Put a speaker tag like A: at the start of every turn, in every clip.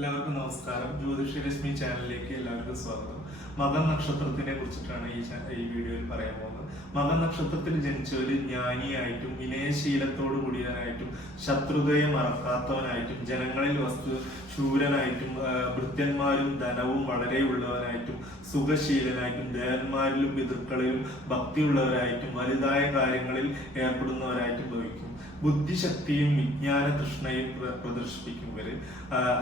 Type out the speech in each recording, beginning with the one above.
A: എല്ലാവർക്കും നമസ്കാരം. ജ്യോതിഷരശ്മി ചാനലിലേക്ക് എല്ലാവർക്കും സ്വാഗതം. മകൻ നക്ഷത്രത്തിനെ കുറിച്ചിട്ടാണ് ഈ ഈ വീഡിയോയിൽ പറയാൻ പോകുന്നത്. മകൻ നക്ഷത്രത്തിൽ ജനിച്ചവര് ജ്ഞാനിയായിട്ടും വിനയശീലത്തോടു കൂടിയവനായിട്ടും ശത്രുതയെ മറക്കാത്തവനായിട്ടും ജനങ്ങളിൽ വസ്തു ശൂരനായിട്ടും ഭൃത്യന്മാരും ധനവും വളരെ ഉള്ളവനായിട്ടും സുഖശീലനായിട്ടും ദേവന്മാരിലും പിതൃക്കളിലും ഭക്തിയുള്ളവരായിട്ടും വലുതായ കാര്യങ്ങളിൽ ഏർപ്പെടുന്നവരായിട്ടും ഭവിക്കും ബുദ്ധിശക്തിയും വിജ്ഞാന തൃഷ്ണയും പ്ര- പ്രദർശിപ്പിക്കും ഇവർ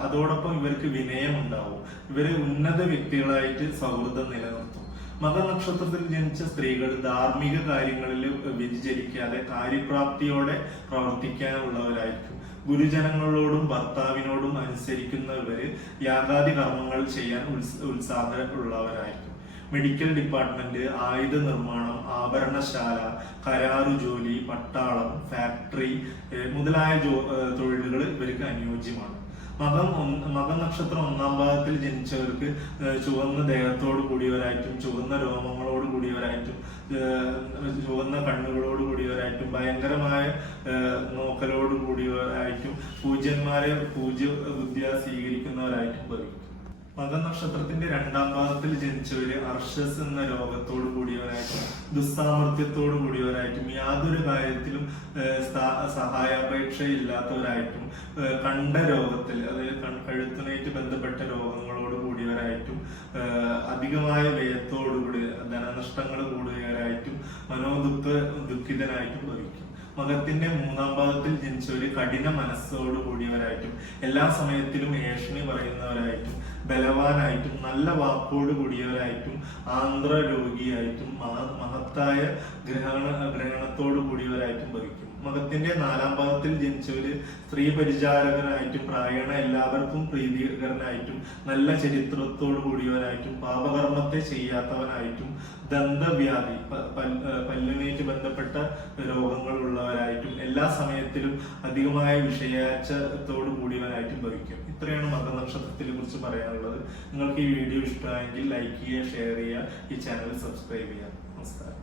A: അതോടൊപ്പം ഇവർക്ക് വിനയം ഉണ്ടാവും ഇവർ ഉന്നത വ്യക്തികളായിട്ട് സൗഹൃദം നിലനിർത്തും. മകനക്ഷത്രത്തിൽ ജനിച്ച സ്ത്രീകൾ ധാർമ്മിക കാര്യങ്ങളിൽ വ്യതിചരിക്കാതെ കാര്യപ്രാപ്തിയോടെ പ്രവർത്തിക്കാനുള്ളവരായിരിക്കും. ഗുരുജനങ്ങളോടും ഭർത്താവിനോടും അനുസരിക്കുന്നവര് യാഗാദി കർമ്മങ്ങൾ ചെയ്യാൻ ഉത്സ- ഉത്സാഹമുള്ളവരായിരിക്കും മെഡിക്കൽ ഡിപ്പാർട്ട്മെന്റ് ആയുധ നിർമ്മാണം ആഭരണശാല കരാറു ജോലി പട്ടാളം ഫാക്ടറി മുതലായ ജോ തൊഴിലുകൾ ഇവർക്ക് അനുയോജ്യമാണ്. മകം മകം നക്ഷത്രം ഒന്നാം ഭാഗത്തിൽ ജനിച്ചവർക്ക് ചുവന്ന ദേഹത്തോട് കൂടിയവരായിട്ടും ചുവന്ന രോമങ്ങളോട് കൂടിയവരായിട്ടും ചുവന്ന കണ്ണുകളോട് കൂടിയവരായിട്ടും ഭയങ്കരമായ നോക്കലോട് കൂടിയവരായിട്ടും പൂജ്യന്മാരെ പൂജ്യ ബുദ്ധിയ സ്വീകരിക്കുന്നവരായിട്ടും മകനക്ഷത്രത്തിന്റെ രണ്ടാം ഭാഗത്തിൽ ജനിച്ചവര് അർഷസ് എന്ന രോഗത്തോട് കൂടിയവരായിട്ടും ദുസ്സാമർത്ഥ്യത്തോട് കൂടിയവരായിട്ടും യാതൊരു കാര്യത്തിലും സഹായാപേക്ഷ ഇല്ലാത്തവരായിട്ടും കണ്ട രോഗത്തിൽ അതായത് കഴുത്തിനായിട്ട് ബന്ധപ്പെട്ട അധികമായ വ്യയത്തോടുകൂടി ധനനഷ്ടങ്ങൾ കൂടുകയായിട്ടും മനോദുഃഖ ദുഃഖിതനായിട്ടും ഭവിക്കും. മകത്തിന്റെ മൂന്നാം ഭാഗത്തിൽ ഒരു കഠിന മനസ്സോട് കൂടിയവരായിട്ടും എല്ലാ സമയത്തിലും ഏഷണി പറയുന്നവരായിട്ടും ബലവാനായിട്ടും നല്ല വാക്കോട് കൂടിയവരായിട്ടും ആന്ധ്ര രോഗിയായിട്ടും മഹത്തായ ഗ്രഹണ ഗ്രഹണത്തോടു കൂടിയവരായിട്ടും ഭവിക്കും. മതത്തിന്റെ നാലാം ഭാഗത്തിൽ ജനിച്ചവര് സ്ത്രീ പരിചാരകനായിട്ടും പ്രായണ എല്ലാവർക്കും പ്രീതികരനായിട്ടും നല്ല ചരിത്രത്തോടു കൂടിയവനായിട്ടും പാപകർമ്മത്തെ ചെയ്യാത്തവനായിട്ടും ദന്തവ്യാധി പല്ലിനേറ്റ് ബന്ധപ്പെട്ട രോഗങ്ങൾ ഉള്ളവരായിട്ടും എല്ലാ സമയത്തിലും അധികമായ വിഷയാച്ചത്തോട് കൂടിയവനായിട്ടും ഭവിക്കും മകര നക്ഷത്രത്തിനെ കുറിച്ച് പറയാനുള്ളത്. നിങ്ങൾക്ക് ഈ വീഡിയോ ഇഷ്ടമായെങ്കിൽ ലൈക്ക് ചെയ്യുക ഷെയർ ചെയ്യുക ഈ ചാനൽ സബ്സ്ക്രൈബ് ചെയ്യുക. നമസ്കാരം.